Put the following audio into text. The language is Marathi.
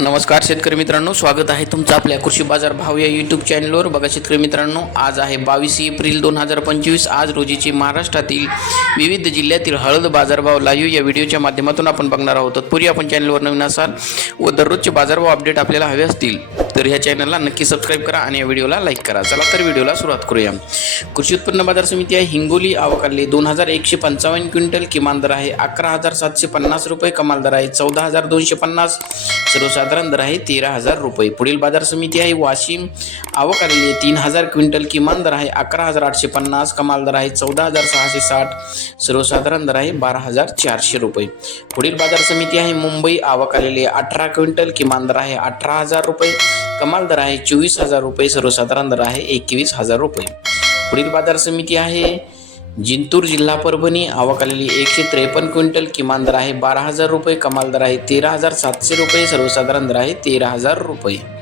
नमस्कार शेतकरी मित्रांनो स्वागत आहे तुमचं आपल्या कृषी बाजार भाव या यूट्यूब चॅनलवर बघा शेतकरी मित्रांनो आज आहे बावीस एप्रिल दोन हजार पंचवीस. आज रोजीचे महाराष्ट्रातील विविध जिल्ह्यातील हळद बाजारभाव लाईव्ह या व्हिडिओच्या माध्यमातून आपण बघणार आहोत. तत्पूर्वी आपण चॅनलवर नवीन असाल व दररोजचे बाजारभाव अपडेट आपल्याला हवे असतील. तर ह्या चॅनलला नक्की सबस्क्राईब करा आणि या व्हिडिओला लाईक करा. चला तर व्हिडिओला सुरुवात करूया. कृषी उत्पन्न बाजार समिती आहे हिंगोली आवकाले दोन हजार एकशे पंचावन्न क्विंटल किमान दर आहे. अकरा हजार सातशे पन्नास रुपये कमाल दर आहे. चौदा हजार दोनशे पन्नास सर्वसाधारण दर आहे तेरा हजार रुपये. पुढील बाजार समिती आहे वाशिम आवक आलेली आहे तीन हजार क्विंटल किमान दर आहे अकरा हजार आठशे पन्नास कमाल दर आहे. चौदा हजार सहाशे साठ सर्वसाधारण दर आहे बारा हजार चारशे रुपये. पुढील बाजार समिती आहे मुंबई आवक आलेली आहे अठरा क्विंटल किमान दर आहे अठरा हजार रुपये. कमाल दर आहे. चोवीस हजार रुपये सर्वसाधारण दर आहे. एकवीस हजार रुपये. पुढील बाजार समिती आहे. जिंतूर जिल्हा परभणी. आवक आलेली एकशे त्रेपन्न क्विंटल. किमान दर आहे बारा हजार रुपये. कमाल दर आहे तेरा हजार सातशे रुपये. सर्वसाधारण दर आहे तेरा हजार रुपये.